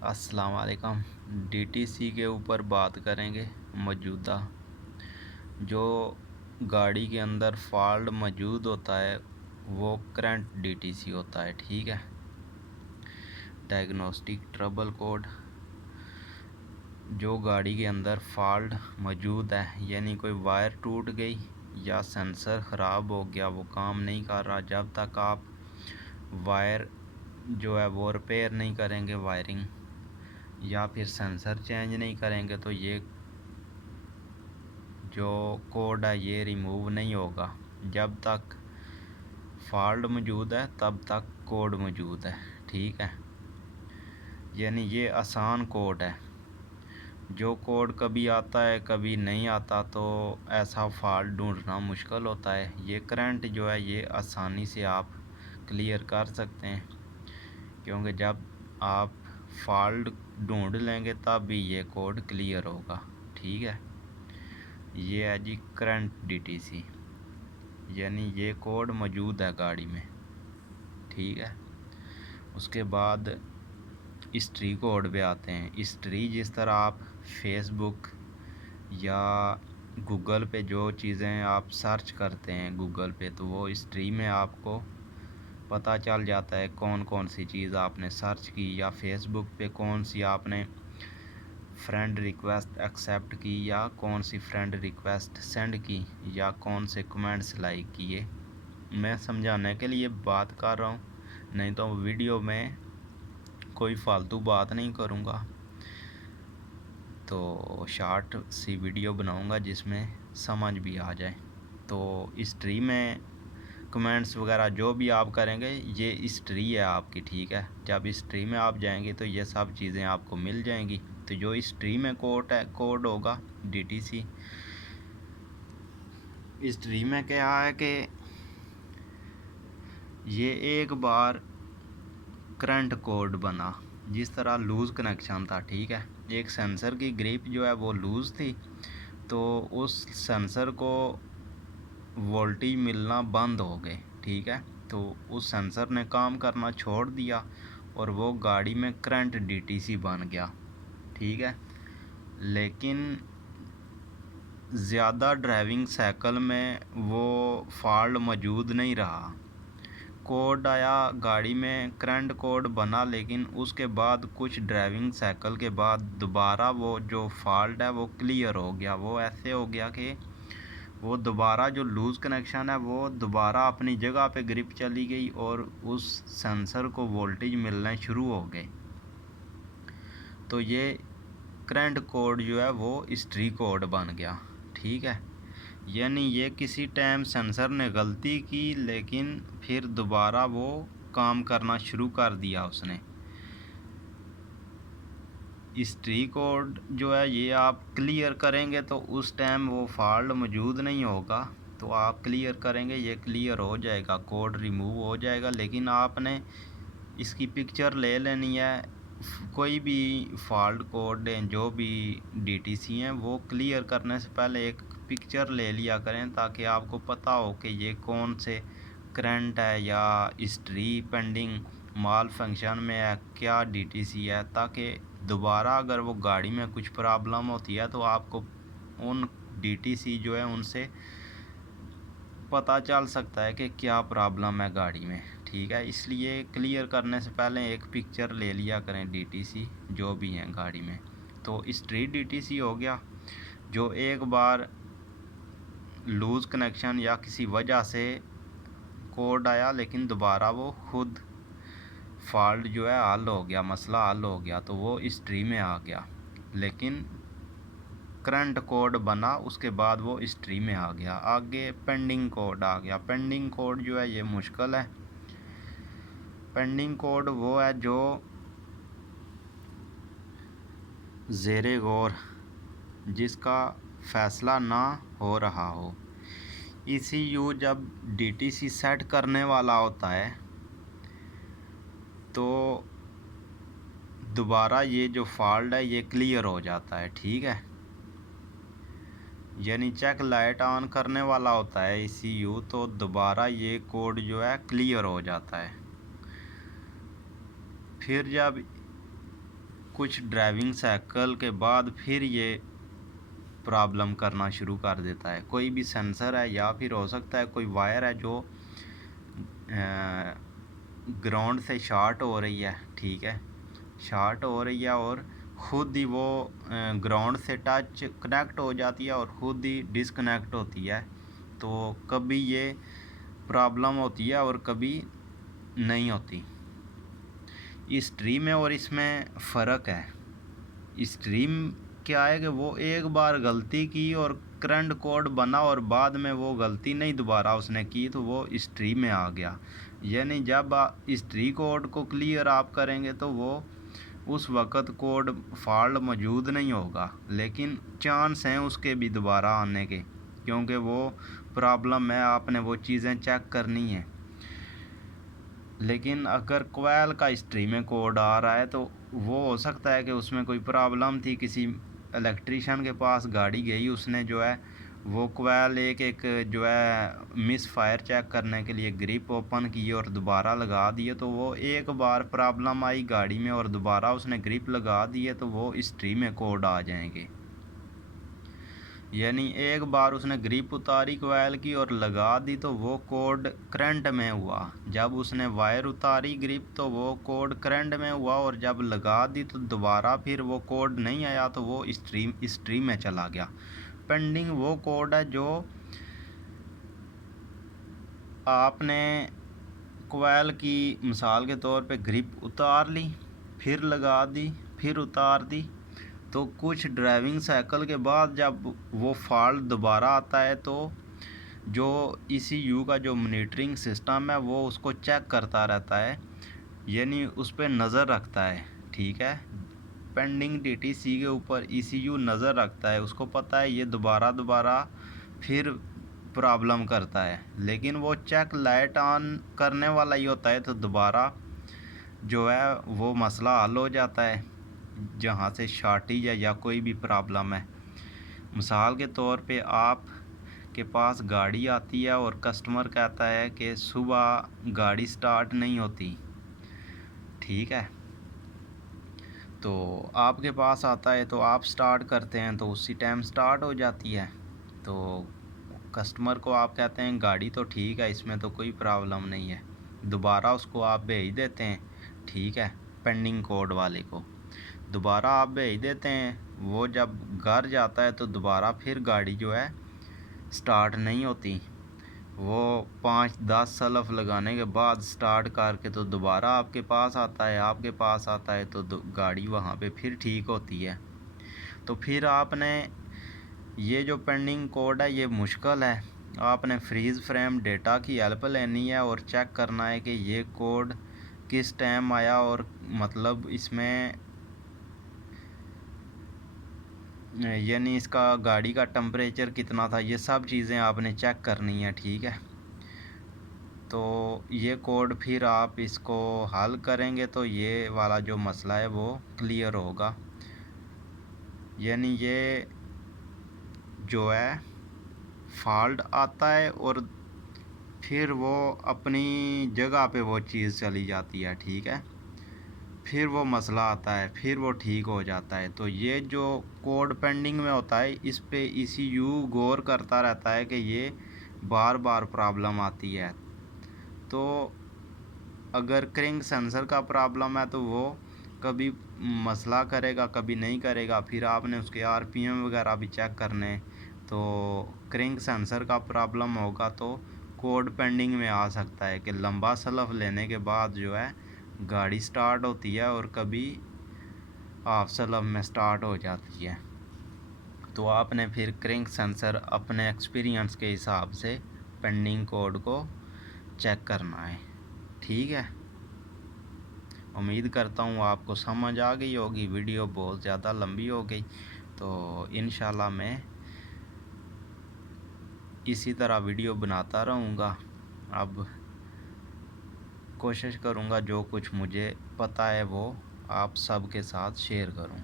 अस्सलाम वालेकुम। डीटीसी के ऊपर बात करेंगे। मौजूदा जो गाड़ी के अंदर फॉल्ट मौजूद होता है वो करंट डीटीसी होता है। ठीक है, डायग्नोस्टिक ट्रबल कोड। जो गाड़ी के अंदर फॉल्ट मौजूद है, यानी कोई वायर टूट गई या सेंसर ख़राब हो गया, वो काम नहीं कर रहा, जब तक आप वायर जो है वो रिपेयर नहीं करेंगे, वायरिंग या फिर सेंसर चेंज नहीं करेंगे, तो ये जो कोड है ये रिमूव नहीं होगा। जब तक फॉल्ट मौजूद है तब तक कोड मौजूद है। ठीक है, यानी ये आसान कोड है। जो कोड कभी आता है कभी नहीं आता, तो ऐसा फॉल्ट ढूंढना मुश्किल होता है। ये करंट जो है ये आसानी से आप क्लियर कर सकते हैं, क्योंकि जब आप फॉल्ट ढूंढ लेंगे तब भी ये कोड क्लियर होगा। ठीक है, ये है जी करंट डीटीसी, यानी ये कोड मौजूद है गाड़ी में। ठीक है, उसके बाद हिस्ट्री कोड पे आते हैं। हिस्ट्री जिस तरह आप फेसबुक या गूगल पे जो चीज़ें आप सर्च करते हैं गूगल पे, तो वो हिस्ट्री में आपको पता चल जाता है कौन कौन सी चीज़ आपने सर्च की, या फेसबुक पे कौन सी आपने फ्रेंड रिक्वेस्ट एक्सेप्ट की, या कौन सी फ्रेंड रिक्वेस्ट सेंड की, या कौन से कमेंट्स लाइक किए। मैं समझाने के लिए बात कर रहा हूँ, नहीं तो वीडियो में कोई फालतू बात नहीं करूँगा। तो शॉर्ट सी वीडियो बनाऊँगा जिसमें समझ भी आ जाए। तो हिस्ट्री में कमेंट्स वगैरह जो भी आप करेंगे ये हिस्ट्री है आपकी। ठीक है, जब हिस्ट्री में आप जाएंगे तो ये सब चीज़ें आपको मिल जाएंगी। तो जो हिस्ट्री में कोड होगा डीटीसी, हिस्ट्री में क्या है कि ये एक बार करंट कोड बना, जिस तरह लूज़ कनेक्शन था। ठीक है, एक सेंसर की ग्रिप जो है वो लूज़ थी, तो उस सेंसर को वोल्टेज मिलना बंद हो गए। ठीक है, तो उस सेंसर ने काम करना छोड़ दिया और वो गाड़ी में करंट डीटीसी बन गया। ठीक है, लेकिन ज़्यादा ड्राइविंग साइकिल में वो फॉल्ट मौजूद नहीं रहा। कोड आया गाड़ी में, करंट कोड बना, लेकिन उसके बाद कुछ ड्राइविंग साइकिल के बाद दोबारा वो जो फॉल्ट है वो क्लियर हो गया। वो ऐसे हो गया कि वो दोबारा जो लूज़ कनेक्शन है वो दोबारा अपनी जगह पे ग्रिप चली गई और उस सेंसर को वोल्टेज मिलने शुरू हो गए। तो ये करंट कोड जो है वो हिस्ट्री कोड बन गया। ठीक है, यानी ये किसी टाइम सेंसर ने गलती की, लेकिन फिर दोबारा वो काम करना शुरू कर दिया उसने। हिस्ट्री कोड जो है ये आप क्लियर करेंगे तो उस टाइम वो फॉल्ट मौजूद नहीं होगा, तो आप क्लियर करेंगे ये क्लियर हो जाएगा, कोड रिमूव हो जाएगा। लेकिन आपने इसकी पिक्चर ले लेनी है। कोई भी फॉल्ट कोड जो भी डीटीसी हैं वो क्लियर करने से पहले एक पिक्चर ले लिया करें, ताकि आपको पता हो कि ये कौन से करंट है या हिस्ट्री पेंडिंग माल फंक्शन में है, क्या डीटीसी है, ताकि दोबारा अगर वो गाड़ी में कुछ प्रॉब्लम होती है तो आपको उन डीटीसी जो है उनसे पता चल सकता है कि क्या प्रॉब्लम है गाड़ी में। ठीक है, इसलिए क्लियर करने से पहले एक पिक्चर ले लिया करें डीटीसी जो भी हैं गाड़ी में। तो स्ट्रीट डीटीसी हो गया, जो एक बार लूज़ कनेक्शन या किसी वजह से कोड आया लेकिन दोबारा वो खुद फॉल्ट जो है हल हो गया, मसला हल हो गया, तो वो हिस्ट्री में आ गया। लेकिन करंट कोड बना उसके बाद वो हिस्ट्री में आ गया। आगे पेंडिंग कोड आ गया। पेंडिंग कोड जो है ये मुश्किल है। पेंडिंग कोड वो है जो ज़ेरे गौर, जिसका फ़ैसला ना हो रहा हो। ECU जब DTC सेट करने वाला होता है तो दोबारा ये जो फॉल्ट है ये क्लियर हो जाता है। ठीक है, यानी चेक लाइट ऑन करने वाला होता है ECU, तो दोबारा ये कोड जो है क्लियर हो जाता है। फिर जब کچھ ڈرائیونگ سائیکل کے بعد پھر یہ پرابلم کرنا شروع کر دیتا ہے. کوئی بھی سینسر ہے یا پھر ہو سکتا ہے کوئی وائر ہے جو گراؤنڈ سے شارٹ ہو رہی ہے. ٹھیک ہے, شارٹ ہو رہی ہے اور خود ہی وہ گراؤنڈ سے ٹچ کنیکٹ ہو جاتی ہے اور خود ہی ڈسکنیکٹ ہوتی ہے. تو کبھی یہ پرابلم ہوتی ہے اور کبھی نہیں ہوتی. اس ٹری میں اور اس میں فرق ہے. اس ٹری کیا ہے کہ وہ ایک بار غلطی کی اور کرنٹ کوڈ بنا اور بعد میں وہ غلطی نہیں دوبارہ اس نے کی تو وہ اس ٹری میں آ گیا. یعنی جب اس ٹری کوڈ کو کلیئر آپ کریں گے تو وہ اس وقت کوڈ فالٹ موجود نہیں ہوگا, لیکن چانس ہیں اس کے بھی دوبارہ آنے کے, کیونکہ وہ پرابلم ہے, آپ نے وہ چیزیں چیک کرنی ہیں. لیکن اگر کویل کا اس ٹری میں کوڈ آ رہا ہے تو وہ ہو سکتا ہے کہ اس میں کوئی پرابلم تھی, کسی الیکٹریشین کے پاس گاڑی گئی, اس نے جو ہے وہ کویل ایک جو ہے مس فائر چیک کرنے کے لیے گرپ اوپن کی اور دوبارہ لگا دیے, تو وہ ایک بار پرابلم آئی گاڑی میں اور دوبارہ اس نے گرپ لگا دیے تو وہ اس ٹری میں کوڈ آ جائیں گے. یعنی ایک بار اس نے گرپ اتاری کویل کی اور لگا دی تو وہ کوڈ کرنٹ میں ہوا. جب اس نے وائر اتاری گرپ تو وہ کوڈ کرنٹ میں ہوا, اور جب لگا دی تو دوبارہ پھر وہ کوڈ نہیں آیا تو وہ اس ٹری میں چلا گیا. پینڈنگ وہ کوڈ ہے جو آپ نے کویل کی مثال کے طور پہ گرپ اتار لی, پھر لگا دی, پھر اتار دی, تو کچھ ڈرائیونگ سائیکل کے بعد جب وہ فالٹ دوبارہ آتا ہے تو جو ECU کا جو مانیٹرنگ سسٹم ہے وہ اس کو چیک کرتا رہتا ہے, یعنی اس پہ نظر رکھتا ہے. ٹھیک ہے, پینڈنگ DTC کے اوپر ECU نظر رکھتا ہے, اس کو پتہ ہے یہ دوبارہ پھر پرابلم کرتا ہے, لیکن وہ چیک لائٹ آن کرنے والا ہی ہوتا ہے, تو دوبارہ جو ہے وہ مسئلہ حل ہو جاتا ہے جہاں سے شارٹیج ہے یا کوئی بھی پرابلم ہے. مثال کے طور پہ آپ کے پاس گاڑی آتی ہے اور کسٹمر کہتا ہے کہ صبح گاڑی سٹارٹ نہیں ہوتی. ٹھیک ہے, تو آپ کے پاس آتا ہے تو آپ سٹارٹ کرتے ہیں تو اسی ٹائم سٹارٹ ہو جاتی ہے. تو کسٹمر کو آپ کہتے ہیں گاڑی تو ٹھیک ہے, اس میں تو کوئی پرابلم نہیں ہے, دوبارہ اس کو آپ بھیج دیتے ہیں. ٹھیک ہے, پینڈنگ کوڈ والے کو دوبارہ آپ بھیج دیتے ہیں. وہ جب گھر جاتا ہے تو دوبارہ پھر گاڑی جو ہے سٹارٹ نہیں ہوتی. وہ 5-10 سلف لگانے کے بعد سٹارٹ کر کے تو دوبارہ آپ کے پاس آتا ہے تو گاڑی وہاں پہ پھر ٹھیک ہوتی ہے. تو پھر آپ نے یہ جو پینڈنگ کوڈ ہے یہ مشکل ہے, آپ نے فریز فریم ڈیٹا کی ہیلپ لینی ہے اور چیک کرنا ہے کہ یہ کوڈ کس ٹائم آیا, اور مطلب اس میں یعنی اس کا گاڑی کا ٹمپریچر کتنا تھا, یہ سب چیزیں آپ نے چیک کرنی ہے. ٹھیک ہے, تو یہ کوڈ پھر آپ اس کو حل کریں گے تو یہ والا جو مسئلہ ہے وہ کلیئر ہوگا. یعنی یہ جو ہے فالٹ آتا ہے اور پھر وہ اپنی جگہ پہ وہ چیز چلی جاتی ہے. ٹھیک ہے, پھر وہ مسئلہ آتا ہے, پھر وہ ٹھیک ہو جاتا ہے. تو یہ جو کوڈ پینڈنگ میں ہوتا ہے اس پہ ECU غور کرتا رہتا ہے کہ یہ بار بار پرابلم آتی ہے. تو اگر کرنگ سینسر کا پرابلم ہے تو وہ کبھی مسئلہ کرے گا, کبھی نہیں کرے گا. پھر آپ نے اس کے RPM وغیرہ بھی چیک کرنے. تو کرنگ سینسر کا پرابلم ہوگا تو کوڈ پینڈنگ میں آ سکتا ہے کہ لمبا سلف لینے کے بعد جو ہے گاڑی سٹارٹ ہوتی ہے اور کبھی ہاف سلف میں سٹارٹ ہو جاتی ہے. تو آپ نے پھر کرنگ سینسر اپنے ایکسپیرینس کے حساب سے پینڈنگ کوڈ کو چیک کرنا ہے. ٹھیک ہے, امید کرتا ہوں آپ کو سمجھ آ گئی ہوگی. ویڈیو بہت زیادہ لمبی ہو گئی, تو انشاءاللہ میں اسی طرح ویڈیو بناتا رہوں گا. اب کوشش کروں گا جو کچھ مجھے پتہ ہے وہ آپ سب کے ساتھ شیئر کروں.